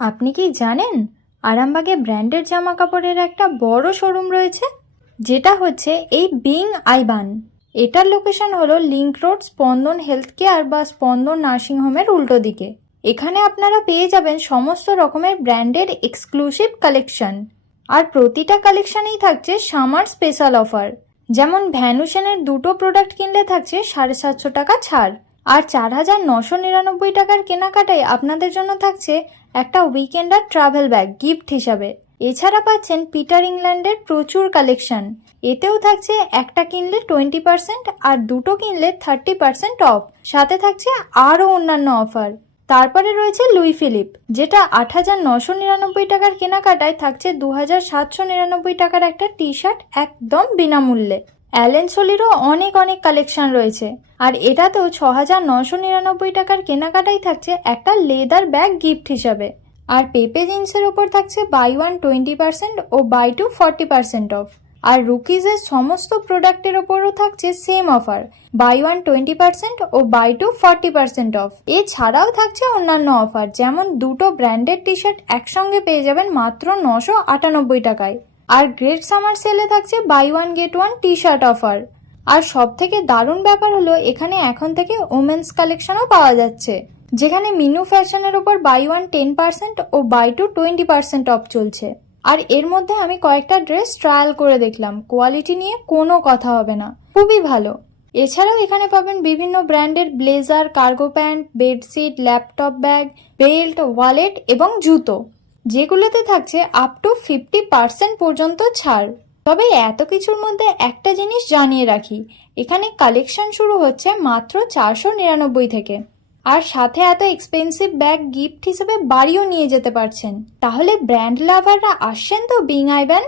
আপনি কি জানেন আরামবাগে ব্র্যান্ডের জামা কাপড়ের একটা বড় শোরুম রয়েছে? যেটা হচ্ছে এই বিং আইবান। এটার লোকেশন হলো link road, Spandan health care বা স্পন্দন নার্সিং হোমের উল্টো দিকে। এখানে আপনারা পেয়ে যাবেন সমস্ত রকমের ব্র্যান্ডের এক্সক্লুসিভ কালেকশন। আর প্রতিটা কালেকশনেই থাকছে সামার স্পেশাল অফার। যেমন ভ্যানুশনের দুটো প্রোডাক্ট কিনলে থাকছে সাড়ে সাতশো টাকা ছাড়। আর চার হাজার নশো নিরানব্বই টাকার কেনাকাটায় আপনাদের জন্য থাকছে একটা উইকেন্ডার ট্রাভেল ব্যাগ গিফট হিসাবে। এছাড়া পাচ্ছেন পিটার ইংল্যান্ডের প্রচুর কালেকশন এতেও থাকছে একটা কিনলে টোয়েন্টি পার্সেন্ট আর দুটো কিনলে থার্টি পার্সেন্ট অফ সাথে থাকছে আরও অন্যান্য অফার তারপরে রয়েছে লুই ফিলিপ যেটা আট হাজার নশো নিরানব্বই টাকার কেনাকাটায় থাকছে দু হাজার সাতশো নিরানব্বই টাকার একটা টি শার্ট একদম বিনামূল্যে। অ্যালেন সোলিরও অনেক অনেক কালেকশন রয়েছে। আর এটাতেও ছ হাজার নশো নিরানব্বই টাকার কেনাকাটাই থাকছে একটা লেদার ব্যাগ গিফট হিসাবে। আর পেপে জিন্সের ওপর থাকছে বাই ওয়ান টোয়েন্টি পার্সেন্ট ও buy two forty percent off. আর রুকিজের সমস্ত প্রোডাক্টের ওপরও থাকছে same offer, buy one twenty percent ও buy two forty percent off. এছাড়াও থাকছে অন্যান্য অফার, যেমন দুটো ব্র্যান্ডেড টি শার্ট একসঙ্গে পেয়ে যাবেন মাত্র নশো আটানব্বই টাকায়। আর গ্রেট সামার সেলে থাকছে buy one get one T shirt offer আর সব থেকে দারুণ ব্যাপার হলো, এখানে এখন থেকে ওমেন্স কালেকশনও পাওয়া যাচ্ছে, যেখানে মিনু ফ্যাশনের ওপর বাই ওয়ান টেন পার্সেন্ট ও buy two twenty percent off চলছে। আর এর মধ্যে আমি কয়েকটা ড্রেস ট্রায়াল করে দেখলাম কোয়ালিটি নিয়ে কোনো কথা হবে না, খুবই ভালো। এছাড়াও এখানে পাবেন বিভিন্ন ব্র্যান্ডের blazer cargo pant bedsheet laptop bag belt wallet এবং জুতো। যেগুলোতে থাকছে আপ টু ফিফটি পার্সেন্ট পর্যন্ত ছাড়। তবে এত কিছুর মধ্যে একটা জিনিস জানিয়ে রাখি, এখানে কালেকশন শুরু হচ্ছে মাত্র চারশো নিরানব্বই থেকে। আর সাথে এত এক্সপেন্সিভ ব্যাগ গিফট হিসেবে বাড়িও নিয়ে যেতে পারছেন। তাহলে ব্র্যান্ড লাভাররা আসছেন তো বিং আইব্যান?